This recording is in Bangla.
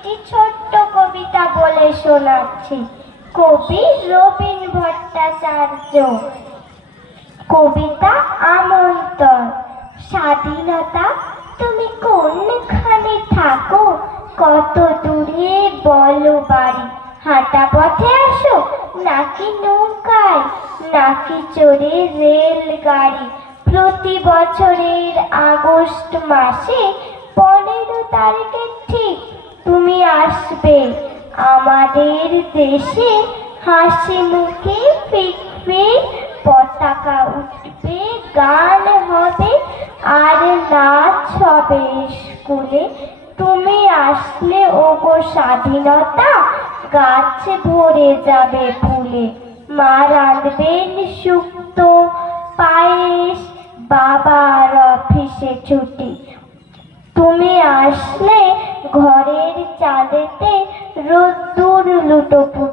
একটি ছোট্ট কবিতা বলে শোনাচ্ছি। কবি রবীন ভট্টাচার্য। কবিতা আমন্তর স্বাধীনতা, তুমি কোনখানে থাকো? কত দূরে বলো বাড়ি। হাঁটা পথে আসো, নাকি নৌকায়? নাকি চড়ে রেলগাড়ি? প্রতি বছরের আগস্ট মাসে পনেরো তারিখের ঠিক তুমি আসবে। আমাদের দেশে হাসি মুখে ফিকবে পতাকা উঠবে, গান হবে আর নাচ হবে। স্কুলে তুমি আসলে, ওগো স্বাধীনতা, গাছ ভরে যাবে ফুলে। মা রাঁধবেন শুক্তো পায়েস, বাবার অফিসে ছুটি। তুমি আসলে ঘরের চালেতে রোদ্দুর লুটোপুটি